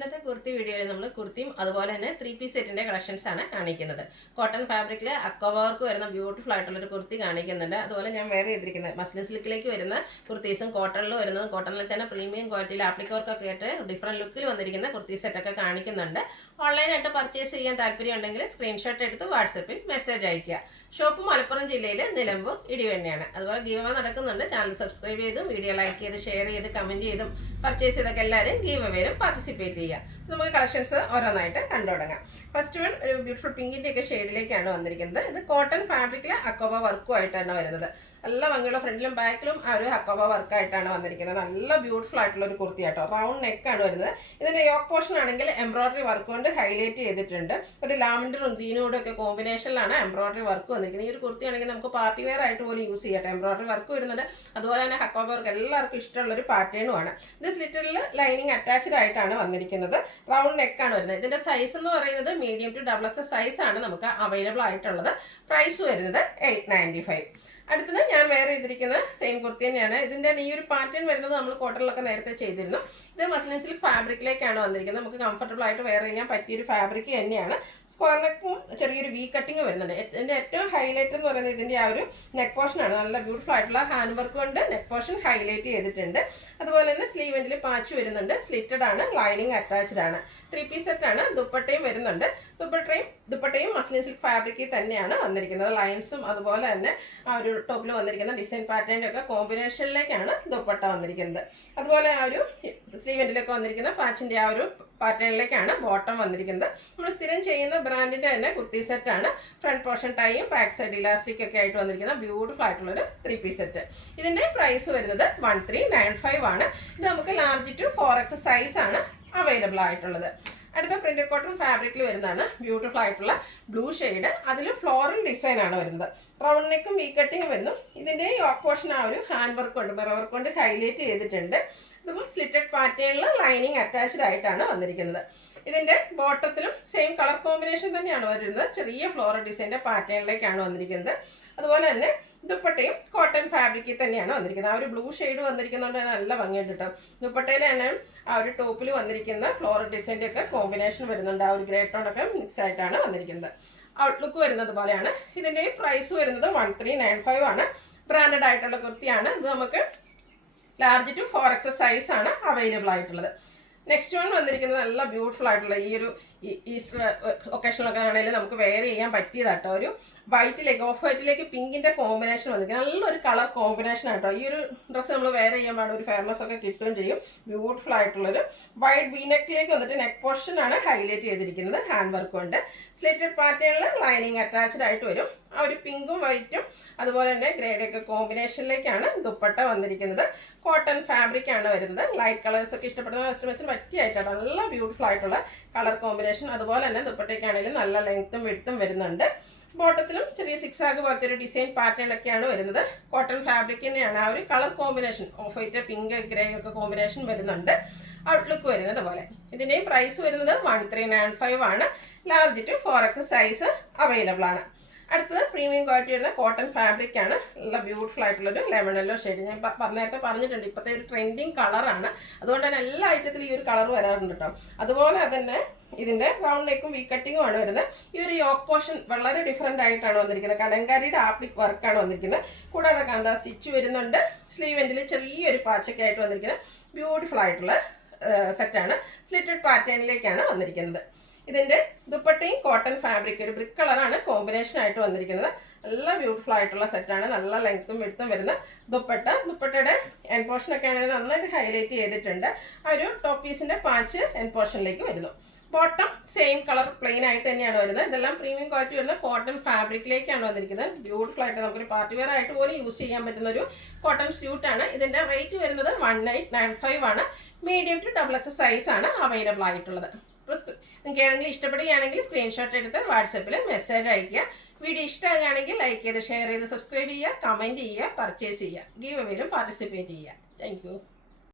ഇന്നത്തെ കുർത്തി വീഡിയോയിൽ നമ്മൾ കുർത്തിയും അതുപോലെ തന്നെ 3 പീസ് സെറ്റിന്റെ കളക്ഷൻസ് ആണ് കാണിക്കുന്നത്. കോട്ടൺ ഫാബ്രിക്കിൽ അക്കോബ വർക്ക് വരുന്ന ബ്യൂട്ടിഫുൾ ആയിട്ടുള്ള ഒരു കുർത്തി കാണിക്കുന്നുണ്ട്. അതുപോലെ ഞാൻ വേറെ ചെയ്തിരിക്കുന്നത് മസ്ലിൻ സിൽക്കിലേക്ക് വരുന്ന കുർത്തീസും കോട്ടണിൽ വരുന്നതും കോട്ടണിൽ തന്നെ പ്രീമിയം ക്വാളിറ്റിയിൽ ആപ്ലിക് വർക്കൊക്കെ ആയിട്ട് ഡിഫറെന്റ് ലുക്കിൽ വന്നിരിക്കുന്ന കുർത്തി സെറ്റൊക്കെ കാണിക്കുന്നുണ്ട്. ഓൺലൈനായിട്ട് പർച്ചേസ് ചെയ്യാൻ താല്പര്യം ഉണ്ടെങ്കിൽ സ്ക്രീൻഷോട്ട് എടുത്ത് വാട്സപ്പിൽ മെസ്സേജ് അയയ്ക്കുക. ഷോപ്പ് മലപ്പുറം ജില്ലയിൽ നിലമ്പൂർ ഇടിവെണ്ണയാണ്. അതുപോലെ ഗീവ് നടക്കുന്നുണ്ട്. ചാനൽ സബ്സ്ക്രൈബ് ചെയ്തും വീഡിയോ ലൈക്ക് ചെയ്ത് ഷെയർ ചെയ്ത് കമൻറ്റ് ചെയ്തും പർച്ചേസ് ചെയ്തൊക്കെ എല്ലാവരും ഗീവ് അവേയിലും പാർട്ടിസിപ്പേറ്റ് ചെയ്യുക. നമുക്ക് കളക്ഷൻസ് ഓരോന്നായിട്ട് കണ്ടു തുടങ്ങാം. ഫസ്റ്റ് വൺ ഒരു ബ്യൂട്ടിഫുൾ പിങ്കിൻ്റെ ഒക്കെ ഷെയ്ഡിലേക്കാണ് വന്നിരിക്കുന്നത്. ഇത് കോട്ടൺ ഫാബ്രിക്കിൽ അക്കോബ വർക്കുമായിട്ടാണ് വരുന്നത്. നല്ല ഭംഗിയുള്ള ഫ്രണ്ടിലും ബാക്കിലും ആ ഒരു അക്കോബ വർക്കായിട്ടാണ് വന്നിരിക്കുന്നത്. നല്ല ബ്യൂട്ടിഫുൾ ആയിട്ടുള്ള ഒരു കുർത്തി ആട്ടോ. റൗണ്ട് നെക്കാണ് വരുന്നത്. ഇതിൻ്റെ യോക്ക് പോർഷൻ ആണെങ്കിൽ എംബ്രോയിഡറി വർക്ക് കൊണ്ട് ഹൈലൈറ്റ് ചെയ്തിട്ടുണ്ട്. ഒരു ലാവൻഡറും ഗ്രീനോടും ഒക്കെ കോമ്പിനേഷനിലാണ് എംബ്രോയിഡറി വർക്ക് വന്നിരിക്കുന്നത്. ഈ ഒരു കുർത്തി ആണെങ്കിൽ നമുക്ക് പാർട്ടി വെയർ ആയിട്ട് പോലും യൂസ് ചെയ്യട്ടെ. എംബ്രോയിഡറി വർക്ക് വരുന്നുണ്ട്. അതുപോലെ തന്നെ അക്കോബ വർക്ക് എല്ലാവർക്കും ഇഷ്ടമുള്ള ഒരു പാറ്റേണുമാണ്. ഇത് സ്ലിറ്ററിൽ ലൈനിങ് അറ്റാച്ച്ഡ് ആയിട്ടാണ് വന്നിരിക്കുന്നത്. റൗണ്ട് നെക്കാണ് വരുന്നത്. ഇതിൻ്റെ സൈസ് എന്ന് പറയുന്നത് മീഡിയം ടു XXL സൈസാണ് നമുക്ക് അവൈലബിൾ ആയിട്ടുള്ളത്. പ്രൈസ് വരുന്നത് 895. അടുത്തത് ഞാൻ വേറെ ചെയ്തിരിക്കുന്ന സെയിം കുർത്തി തന്നെയാണ്. ഇതിൻ്റെ ഈ ഒരു പാറ്റേൺ വരുന്നത് നമ്മൾ കോട്ടണിലൊക്കെ നേരത്തെ ചെയ്തിരുന്നു. ഇത് മസ്ലിൻ സിൽക്ക് ഫാബ്രിക്കിലേക്കാണ് വന്നിരിക്കുന്നത്. നമുക്ക് കംഫർട്ടബിൾ ആയിട്ട് വെയർ ചെയ്യാൻ പറ്റിയൊരു ഫാബ്രിക് തന്നെയാണ്. സ്ക്വയർ നെക്കും ചെറിയൊരു വി കട്ടിങ് വരുന്നുണ്ട്. ഇതിൻ്റെ ഏറ്റവും ഹൈലൈറ്റ് എന്ന് പറയുന്നത് ഇതിൻ്റെ ആ ഒരു നെക്ക് പോർഷനാണ്. നല്ല ബ്യൂട്ടിഫുൾ ആയിട്ടുള്ള ഹാൻഡ് വർക്ക് കൊണ്ട് നെക്ക് പോർഷൻ ഹൈലൈറ്റ് ചെയ്തിട്ടുണ്ട്. അതുപോലെ തന്നെ സ്ലീവ് എൻഡിൽ പാച്ച് വരുന്നുണ്ട്. സ്ലിറ്റഡ് ആണ്, ലൈനിങ് അറ്റാച്ച്ഡ് ആണ്. 3 പീസ് സെറ്റാണ്. ദുപ്പട്ടയും വരുന്നുണ്ട്. ദുപ്പട്ടയും മസ്ലിൻ സിൽക്ക് ഫാബ്രിക്കിൽ തന്നെയാണ് വന്നിരിക്കുന്നത്. ലൈൻസും അതുപോലെ തന്നെ ആ ഒരു ടോപ്പിൽ വന്നിരിക്കുന്ന ഡിസൈൻ പാറ്റേണിൻ്റെ ഒക്കെ കോമ്പിനേഷനിലേക്കാണ് ദുപ്പട്ട വന്നിരിക്കുന്നത്. അതുപോലെ ആ ഒരു സ്ലീവ് എൻഡിലൊക്കെ വന്നിരിക്കുന്ന പാച്ചിൻ്റെ ആ ഒരു പാറ്റേണിലേക്കാണ് ബോട്ടം വന്നിരിക്കുന്നത്. നമ്മൾ സ്ഥിരം ചെയ്യുന്ന ബ്രാൻഡിൻ്റെ തന്നെ കുർത്തി സെറ്റാണ്. ഫ്രണ്ട് പോർഷൻ ടൈയും ബാക്ക് സൈഡ് ഇലാസ്റ്റിക് ഒക്കെ ആയിട്ട് വന്നിരിക്കുന്ന ബ്യൂട്ടിഫുൾ ആയിട്ടുള്ളൊരു 3 പീസ് സെറ്റ്. ഇതിൻ്റെ പ്രൈസ് വരുന്നത് 1395 ആണ്. ഇത് നമുക്ക് ലാർജ് ടു 4XL സൈസാണ് അവൈലബിൾ ആയിട്ടുള്ളത്. അടുത്ത പ്രിന്റഡ് കോട്ടൺ ഫാബ്രിക്കിൽ വരുന്നതാണ്. ബ്യൂട്ടിഫുൾ ആയിട്ടുള്ള ബ്ലൂ ഷെയ്ഡ്. അതിൽ ഫ്ലോറൽ ഡിസൈൻ ആണ് വരുന്നത്. റൗണ്ട് നെക്കും വി കട്ടിങ് വരുന്നു. ഇതിൻ്റെ യോക്ക് പോർഷൻ ആ ഒരു ഹാൻഡ് വർക്ക് കൊണ്ട് മിറർ വർക്ക് കൊണ്ട് ഹൈലൈറ്റ് ചെയ്തിട്ടുണ്ട്. ഇതും സ്ലിറ്റഡ് പാറ്റേണിൽ ലൈനിങ് അറ്റാച്ച്ഡ് ആയിട്ടാണ് വന്നിരിക്കുന്നത്. ഇതിൻ്റെ ബോട്ടത്തിലും സെയിം കളർ കോമ്പിനേഷൻ തന്നെയാണ് വരുന്നത്. ചെറിയ ഫ്ലോറൽ ഡിസൈൻ്റെ പാറ്റേണിലേക്കാണ് വന്നിരിക്കുന്നത്. അതുപോലെ തന്നെ ദുപ്പട്ടയും കോട്ടൺ ഫാബ്രിക്കിൽ തന്നെയാണ് വന്നിരിക്കുന്നത്. ആ ഒരു ബ്ലൂ ഷെയ്ഡ് വന്നിരിക്കുന്നതുകൊണ്ട് തന്നെ നല്ല ഭംഗിയുണ്ട് കേട്ടോ. ദുപ്പട്ടയിലാണ് ആ ഒരു ടോപ്പിൽ വന്നിരിക്കുന്ന ഫ്ലോറൽ ഡിസൈൻ്റെ ഒക്കെ കോമ്പിനേഷൻ വരുന്നുണ്ട്. ആ ഒരു ഗ്രേ ടോണൊക്കെ മിക്സ് ആയിട്ടാണ് വന്നിരിക്കുന്നത്. ഔട്ട്ലുക്ക് വരുന്നത് പോലെയാണ്. ഇതിൻ്റെ പ്രൈസ് വരുന്നത് 1395 ആണ്. ബ്രാൻഡഡ് ആയിട്ടുള്ള കുർത്തിയാണ്. ഇത് നമുക്ക് ലാർജ് ടു 4XL സൈസാണ് അവൈലബിൾ ആയിട്ടുള്ളത്. നെക്സ്റ്റ് വൺ വന്നിരിക്കുന്നത് നല്ല ബ്യൂട്ടിഫുൾ ആയിട്ടുള്ള ഈ ഒരു ഈസ്റ്റർ ഒക്കേഷനൊക്കെ ആണെങ്കിലും നമുക്ക് വെയർ ചെയ്യാൻ പറ്റിയതാട്ടോ. ഒരു വൈറ്റിലേക്ക് ഓഫ് വൈറ്റിലേക്ക് പിങ്കിൻ്റെ കോമ്പിനേഷൻ വന്നിരിക്കുന്നത്. നല്ലൊരു കളർ കോമ്പിനേഷൻ ആട്ടോ. ഈ ഒരു ഡ്രസ്സ് നമ്മൾ വെയർ ചെയ്യാൻ പാടും. ഒരു ഫെയർനെസ് ഒക്കെ കിട്ടുകയും ചെയ്യും. ബ്യൂട്ടിഫുൾ ആയിട്ടുള്ളൊരു വൈറ്റ് വി നെക്കിലേക്ക് വന്നിട്ട് നെക്ക് പോർഷനാണ് ഹൈലൈറ്റ് ചെയ്തിരിക്കുന്നത്. ഹാൻഡ് വർക്ക് കൊണ്ട് സ്ലിറ്റഡ് പാറ്റേണിൽ ലൈനിങ് അറ്റാച്ച്ഡ് ആയിട്ട് വരും. ആ ഒരു പിങ്കും വൈറ്റും അതുപോലെ തന്നെ ഗ്രേഡൊക്കെ കോമ്പിനേഷനിലേക്കാണ് ദുപ്പട്ട വന്നിരിക്കുന്നത്. കോട്ടൺ ഫാബ്രിക് ആണ് വരുന്നത്. ലൈറ്റ് കളേഴ്സ് ഒക്കെ ഇഷ്ടപ്പെടുന്ന കസ്റ്റമേഴ്സിന് പറ്റിയായിട്ടാണ്. നല്ല ബ്യൂട്ടിഫുൾ ആയിട്ടുള്ള കളർ കോമ്പിനേഷൻ. അതുപോലെ തന്നെ ദുപ്പട്ടയ്ക്കാണെങ്കിലും നല്ല ലെങ്ത്തും വിഡ്ത്തും വരുന്നുണ്ട്. ബോട്ടത്തിലും ചെറിയ സിക്സാഗ് പോലത്തെ ഒരു ഡിസൈൻ പാറ്റേൺ ഒക്കെയാണ് വരുന്നത്. കോട്ടൺ ഫാബ്രിക് തന്നെയാണ്. ആ ഒരു colour combination of white pink grey ഒക്കെ കോമ്പിനേഷൻ വരുന്നുണ്ട്. ഔട്ട്ലുക്ക് വരുന്നത് പോലെ. ഇതിൻ്റെ പ്രൈസ് വരുന്നത് 1395 ആണ്. Large to 4XL size available ആണ്. അടുത്തത് പ്രീമിയം ക്വാളിറ്റി വരുന്ന കോട്ടൺ ഫാബ്രിക് ആണ്. നല്ല ബ്യൂട്ടിഫുൾ ആയിട്ടുള്ളൊരു ലെമൺ യെല്ലോ ഷെയ്ഡ്. ഞാൻ നേരത്തെ പറഞ്ഞിട്ടുണ്ട്, ഇപ്പോഴത്തെ ഒരു ട്രെൻഡിങ് കളറാണ്. അതുകൊണ്ട് തന്നെ എല്ലാ ഐറ്റത്തിലും ഈ ഒരു കളർ വരാറുണ്ട് കേട്ടോ. അതുപോലെ തന്നെ ഇതിൻ്റെ റൗണ്ട് നെക്കും വി കട്ടിങ്ങും ആണ് വരുന്നത്. ഈ ഒരു യോക്ക് പോർഷൻ വളരെ ഡിഫറെൻ്റ് ആയിട്ടാണ് വന്നിരിക്കുന്നത്. കലങ്കാരിയുടെ ആപ്ലിക് വർക്കാണ് വന്നിരിക്കുന്നത്. കൂടാതെ കാന്താ സ്റ്റിച്ച് വരുന്നുണ്ട്. സ്ലീവ് എൻഡിൽ ചെറിയൊരു പാച്ചൊക്കെ ആയിട്ട് വന്നിരിക്കുന്നത് ബ്യൂട്ടിഫുൾ ആയിട്ടുള്ള സെറ്റാണ്. സ്ലിറ്റഡ് പാറ്റേണിലേക്കാണ് വന്നിരിക്കുന്നത്. ഇതിൻ്റെ ദുപ്പട്ടയും കോട്ടൺ ഫാബ്രിക് ഒരു ബ്രിക്ക് കളറാണ് കോമ്പിനേഷൻ ആയിട്ട് വന്നിരിക്കുന്നത്. നല്ല ബ്യൂട്ടിഫുൾ ആയിട്ടുള്ള സെറ്റാണ്. നല്ല ലെങ്ത്തും വിഡ്ത്തും വരുന്ന ദുപ്പട്ടയുടെ എൻ പോർഷനൊക്കെ ആണെങ്കിൽ നന്നായിട്ട് ഹൈലൈറ്റ് ചെയ്തിട്ടുണ്ട്. ആ ഒരു ടോപ്പ് പീസിൻ്റെ പാച്ച് എൻ പോർഷനിലേക്ക് വരുന്നു. ബോട്ടം സെയിം കളർ പ്ലെയിൻ ആയിട്ട് തന്നെയാണ് വരുന്നത്. ഇതെല്ലാം പ്രീമിയം ക്വാളിറ്റി വരുന്ന കോട്ടൺ ഫാബ്രിക്കിലേക്കാണ് വന്നിരിക്കുന്നത്. ബ്യൂട്ടിഫുൾ ആയിട്ട് നമുക്കൊരു പാർട്ടി വെയർ ആയിട്ട് പോലും യൂസ് ചെയ്യാൻ പറ്റുന്ന ഒരു കോട്ടൺ സ്യൂട്ടാണ്. ഇതിൻ്റെ റേറ്റ് വരുന്നത് 1895 ആണ്. മീഡിയം ടു XXL സൈസാണ് അവൈലബിൾ ആയിട്ടുള്ളത്. നിങ്ങൾക്ക് ഏതെങ്കിലും ഇഷ്ടപ്പെടുകയാണെങ്കിൽ സ്ക്രീൻഷോട്ട് എടുത്ത് വാട്സപ്പിൽ മെസ്സേജ് അയയ്ക്കുക. വീഡിയോ ഇഷ്ടമാകുകയാണെങ്കിൽ ലൈക്ക് ചെയ്ത് ഷെയർ ചെയ്ത് സബ്സ്ക്രൈബ് ചെയ്യുക, കമൻറ്റ് ചെയ്യുക, പർച്ചേസ് ചെയ്യുക. ഗീവ് അവേയിലും പാർട്ടിസിപ്പേറ്റ് ചെയ്യുക. താങ്ക്